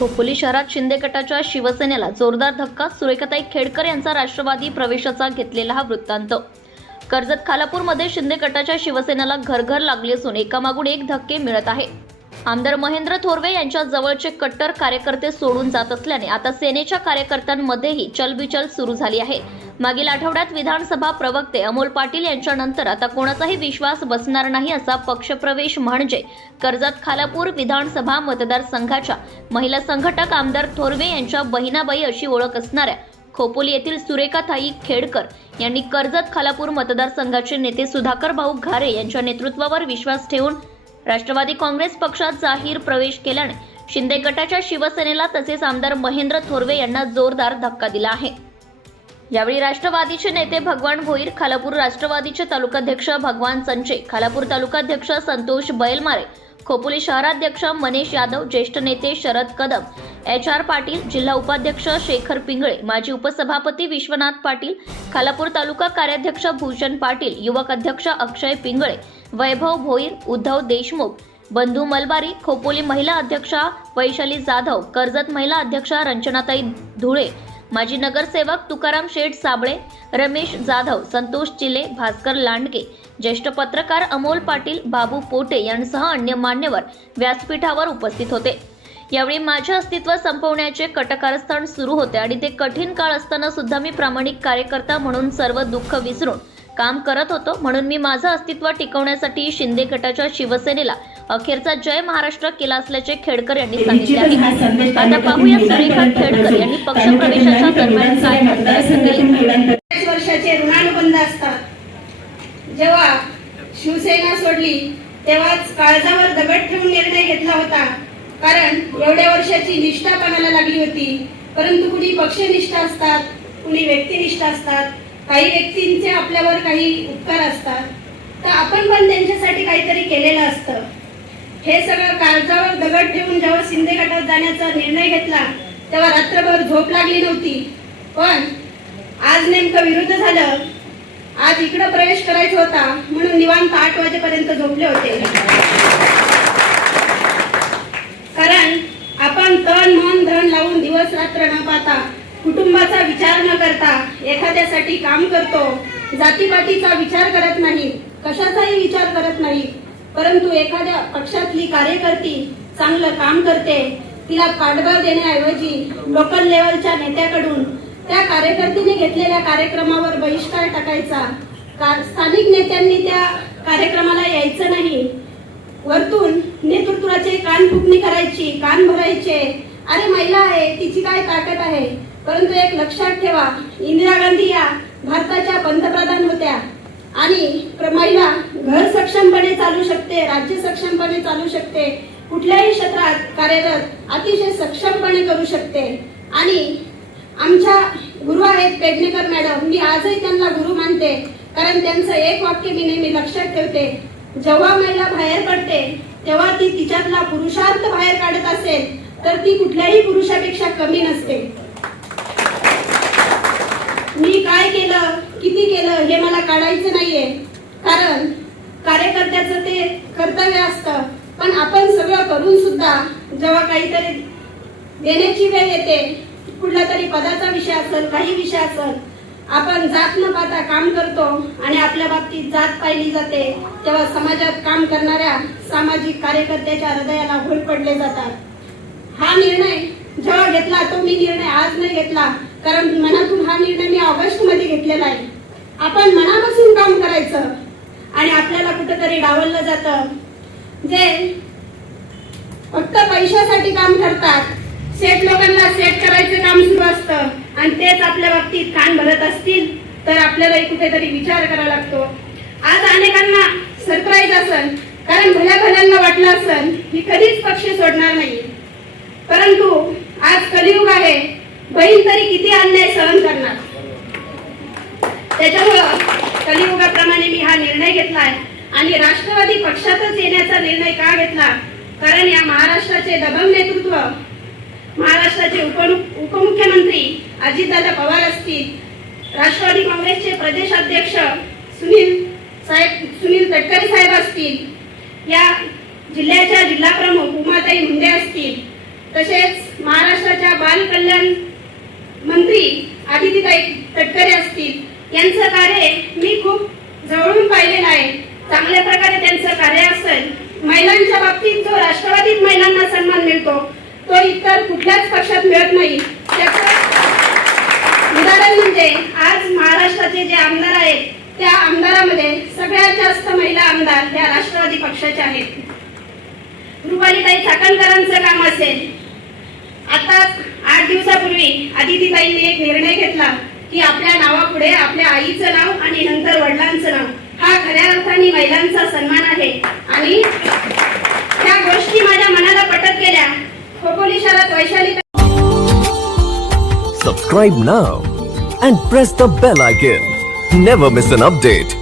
खोपोली शहरात शिंदे गटाच्या शिवसेनेला जोरदार धक्का सुरेखाताई खेडकर यांचा राष्ट्रवादी प्रवेशाचा घेतलेला हा वृत्तांत. कर्जत खालापूरमध्ये शिंदे गटाच्या शिवसेनेला घरघर लागली असून एकामागून एक धक्के मिळत आहे. आमदार महेंद्र थोरवे यांच्या जवळचे कट्टर कार्यकर्ते सोडून जात असल्याने आता सेनेच्या कार्यकर्त्यांमध्येही चलबिचल सुरू झाली आहे. मागील आठवड्यात विधानसभा प्रवक्ते अमोल पाटील यांच्यानंतर आता कोणाचाही विश्वास बसणार नाही असा पक्षप्रवेश म्हणजे कर्जत खालापूर विधानसभा मतदारसंघाच्या महिला संघटक आमदार थोरवे यांच्या बहिणाबाई अशी ओळख असणाऱ्या खोपोली येथील सुरेखाताई खेडकर यांनी कर्जत खालापूर मतदारसंघाचे नेते सुधाकर भाऊ घारे यांच्या नेतृत्वावर विश्वास ठेवून राष्ट्रवादी काँग्रेस पक्षात जाहीर प्रवेश केल्याने शिंदे गटाच्या शिवसेनेला तसेच आमदार महेंद्र थोरवे यांना जोरदार धक्का दिला आहे. यावेळी राष्ट्रवादीचे नेते भगवान भोईर खालापूर राष्ट्रवादीचे तालुकाध्यक्ष भगवान संचे खालापूर तालुकाध्यक्ष संतोष बैलमारे खोपोली शहराध्यक्ष मनीष यादव ज्येष्ठ नेते शरद कदम एच आर पाटील जिल्हा उपाध्यक्ष शेखर पिंगळे माजी उपसभापती विश्वनाथ पाटील खालापूर तालुका कार्याध्यक्ष भूषण पाटील युवक अध्यक्ष अक्षय पिंगळे वैभव भोईर उद्धव देशमुख बंधू मलबारी खोपोली महिला अध्यक्षा वैशाली जाधव कर्जत महिला अध्यक्षा रंजनाताई धुळे माजी नगरसेवक तुकाराम शेठ साबळे रमेश जाधव संतोष चिले भास्कर लांडगे ज्येष्ठ पत्रकार अमोल पाटील बाबू पोटे यांसह अन्य मान्यवर व्यासपीठावर उपस्थित होते. यावेळी माझे अस्तित्व संपवण्याचे कटकारस्थान सुरू होते आणि ते कठीण काळ असताना सुद्धा मी प्रामाणिक कार्यकर्ता म्हणून सर्व दुःख विसरून काम करत होतो. म्हणून मी माझं अस्तित्व टिकवण्यासाठी शिंदे गटाच्या शिवसेनेला अखेरचा जय महाराष्ट्र केला असल्याचे खेडकर यांनी सांगितले आहे. आता पाहूया सुरेखा खेडकर यांनी पक्षप्रवेशाच्या दरम्यान काय वर्षाचे ऋणानुबंध असतात जेव्हा शिवसेना सोडली तेव्हाच काळजावर दगड ठेवून निर्णय घेतला होता. कारण एवढ्या वर्षाची निष्ठा पणाला लागली होती. परंतु कुणी पक्षनिष्ठा असतात कुणी व्यक्तिनिष्ठ असतात काही व्यक्तींचे आपल्यावर काही उपकार असतात. तर आपण पण त्यांच्यासाठी काहीतरी केलेलं असतं. हे सगळं काळजावर दगड ठेवून जेव्हा शिंदे गटात जाण्याचा निर्णय घेतला तेव्हा रात्रभर झोप लागली नव्हती. पण आज नेमकं विरुद्ध झालं. आज इकडं प्रवेश करायचा होता म्हणून निवांत आठ वाजेपर्यंत झोपले होते. कारण आपण तन मन धन लावून दिवस रात्र न पाहता कुटुंबाचा विचार न करता एखाद्यासाठी काम करतो जातीपातीचा विचार करत नाही कशाचाही विचार करत नाही परंतु एखाद्या पक्षातली कार्यकर्ती चांगलं काम करते तिला पाठबळ देण्याऐवजी लोकल लेवलच्या नेत्याकडून त्या कार्यकर्तीने घेतलेल्या कार्यक्रमावर बहिष्कार टाकायचा. का- स्थानिक नेत्यांनी त्या कार्यक्रमाला यायचं नाही. वरतून नेतृत्वाचे कान फुकणी करायची कान भरायचे. अरे महिला आहे तिची काय ताकद आहे? परंतु एक लक्षात ठेवा इंदिरा गांधी या भारताच्या पंतप्रधान होत्या. आणि प्र- महिला घर सक्षमपणे चालू शकते राज्य सक्षमपणे चालू शकते कुठल्याही क्षेत्रात कार्यरत अतिशय सक्षमपणे करू शकते. आणि आमच्या गुरु आहेत पेडणेकर मॅडम मी आजही त्यांना गुरु मानते कारण त्यांचं एक वाक्य मी नेहमी लक्षात ठेवते जेव्हा महिला बाहेर पडते तेव्हा ती तिच्यातला पुरुषार्थ बाहेर काढत असेल तर ती कुठल्याही पुरुषापेक्षा कमी नसते. मी काय केलं? किती केलं हे मला काढायचं नाहीये. कारण कार्यकर्त्याचं ते कर्तव्य असतं. पण आपण सगळं करून सुद्धा जेव्हा काहीतरी देण्याची वेळ येते कुठला तरी पदाचा विषय असेल काही विषय असेल आपण जात न पाहता काम करतो आणि आपल्या बाबतीत जात पाहिली जाते तेव्हा समाजात काम करणाऱ्या सामाजिक कार्यकर्त्याच्या हृदयाला होल पडले जातात. हा निर्णय जेव्हा घेतला तो मी निर्णय आज नाही घेतला कारण मनातून हा निर्णय मी ऑगस्टमध्ये घेतलेला आहे. आपण मनापासून काम करायचं आणि आपल्याला कुठेतरी डावललं जात. जे फक्त पैशासाठी काम करतात सेट लोकांना सेट करायचं काम सुरू असतं आणि तेच आपल्या बाबतीत कान भरत असतील तर आपल्यालाही कुठेतरी विचार करावा लागतो. आज अनेकांना सरप्राईज असन कारण भल्या भल्यांना वाटलं असन की कधीच पक्ष सोडणार नाही. परंतु आज कलियुग आहे बहीण तरी किती अन्याय सहन करणार? त्याच्यामुळं कलियुगाप्रमाणे मी हा निर्णय घेतलाय आणि राष्ट्रवादी पक्षातच येण्याचा निर्णय का घेतला? कारण या महाराष्ट्राचे दबंग नेतृत्व महाराष्ट्राचे उप उपमुख्यमंत्री अजितदादा पवार असतील राष्ट्रवादी काँग्रेसचे प्रदेशाध्यक्ष सुनील साहेब सुनील तटकरे साहेब असतील या जिल्ह्याच्या जिल्हा प्रमुख उमाताई मुंडे असतील तसेच महाराष्ट्राच्या बाल कल्याण मंत्री आदितीताई तटकरे असतील यांचं कार्य मी खूप जवळून पाहिलेलं आहे. चांगल्या प्रकारे त्यांचं कार्य असेल. महिलांच्या बाबतीत जो राष्ट्रवादीत महिलांना सन्मान मिळतो तो इतर कुठल्याच पक्षात मिळत नाही. त्याचं उदाहरण म्हणजे आज महाराष्ट्राचे जे आमदार आहेत त्या आमदारामध्ये सगळ्यात जास्त महिला आमदार ह्या राष्ट्रवादी पक्षाच्या आहेत. रुपालीताई चाकणकरांचं काम असेल. आता आठ दिवसापूर्वी आदितीताईंनी एक निर्णय घेतला. की आपल्या नावापुढे आपल्या आईचं नाव आणि नंतर वडिलांचं नाव. हा खऱ्या अर्थाने महिलांचा सन्मान आहे. आणि त्या गोष्टी माझ्या मनाला पटत गेल्या. खोपोली शहरात Vaishali subscribe now and press the bell icon never miss an update